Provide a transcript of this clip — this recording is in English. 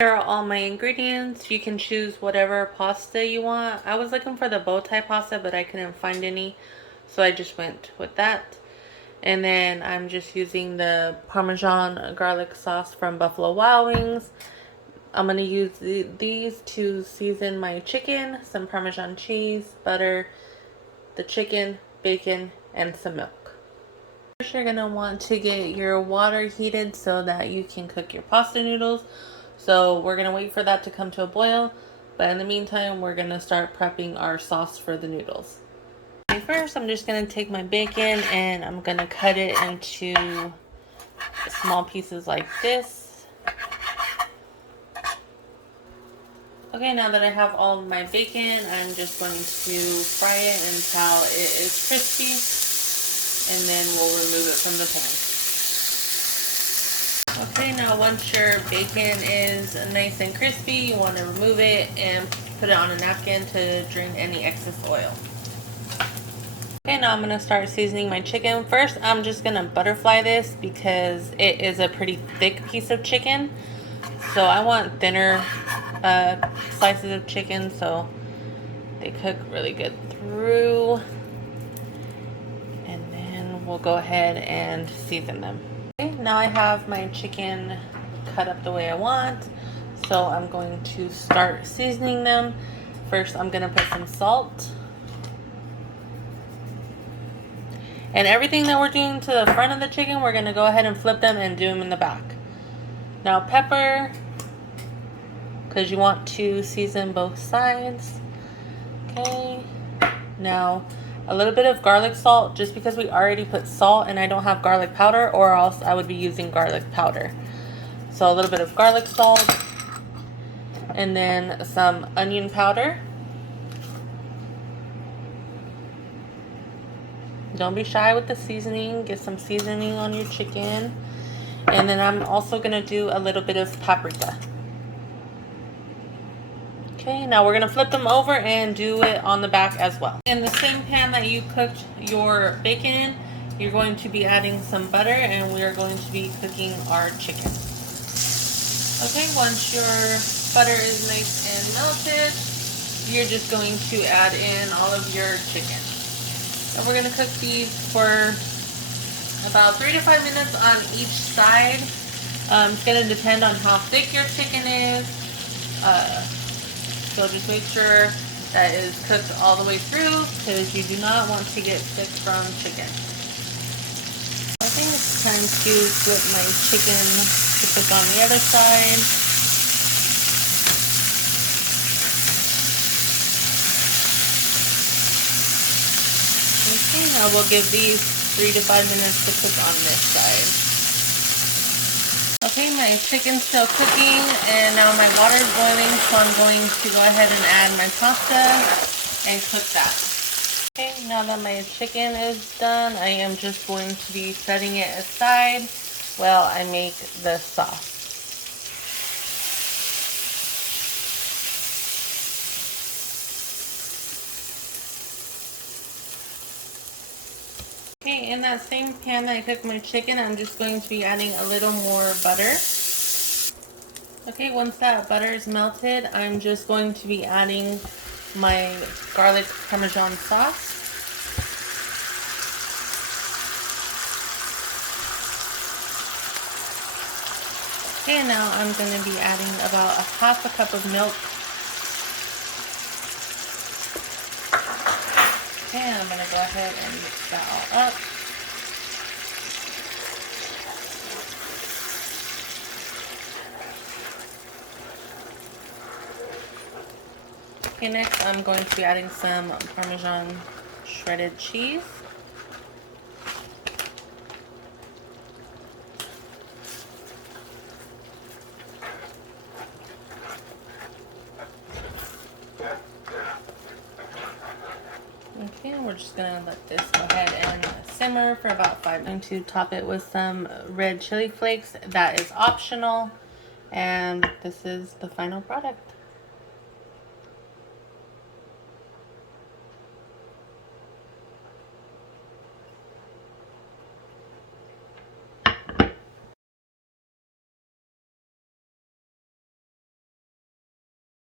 Here are all my ingredients. You can choose whatever pasta you want. I was looking for the bow tie pasta, but I couldn't find any, so I just went with that. And then I'm just using the Parmesan garlic sauce from Buffalo Wild Wings. I'm going to use these to season my chicken, some Parmesan cheese, butter, the chicken, bacon, and some milk. First, you're going to want to get your water heated so that you can cook your pasta noodles. So we're going to wait for that to come to a boil. But in the meantime, we're going to start prepping our sauce for the noodles. Okay, first, I'm just going to take my bacon and I'm going to cut it into small pieces like this. Okay, now that I have all of my bacon, I'm just going to fry it until it is crispy, and then we'll remove it from the pan. Okay, now once your bacon is nice and crispy, you want to remove it and put it on a napkin to drain any excess oil. Okay, now I'm going to start seasoning my chicken. First, I'm just going to butterfly this because it is a pretty thick piece of chicken. So I want thinner slices of chicken so they cook really good through. And then we'll go ahead and season them. Okay, now I have my chicken cut up the way I want. So I'm going to start seasoning them. First, I'm going to put some salt. And everything that we're doing to the front of the chicken, we're going to go ahead and flip them and do them in the back. Now pepper, because you want to season both sides. Okay. Now a little bit of garlic salt, just because we already put salt and I don't have garlic powder, or else I would be using garlic powder. So a little bit of garlic salt, and then some onion powder. Don't be shy with the seasoning. Get some seasoning on your chicken. And then I'm also going to do a little bit of paprika. Okay, now we're going to flip them over and do it on the back as well. In the same pan that you cooked your bacon in, you're going to be adding some butter, and we are going to be cooking our chicken. Okay, once your butter is nice and melted, you're just going to add in all of your chicken. And we're going to cook these for about 3 to 5 minutes on each side. It's going to depend on how thick your chicken is. So just make sure that it is cooked all the way through, because you do not want to get sick from chicken. I think it's time to flip my chicken to cook on the other side. Okay, now we'll give these 3 to 5 minutes to cook on this side. Okay, my chicken's still cooking, and now my water is boiling, so I'm going to go ahead and add my pasta and cook that. Okay, now that my chicken is done, I am just going to be setting it aside while I make the sauce. Okay, in that same pan that I cooked my chicken, I'm just going to be adding a little more butter. Okay, once that butter is melted, I'm just going to be adding my garlic parmesan sauce. Okay, now I'm going to be adding about a half a cup of milk. Okay, I'm going to go ahead and mix that all up. Okay, next I'm going to be adding some Parmesan shredded cheese. Okay, we're just gonna let this go ahead and simmer for about 5 minutes. I'm going to top it with some red chili flakes. That is optional, and this is the final product.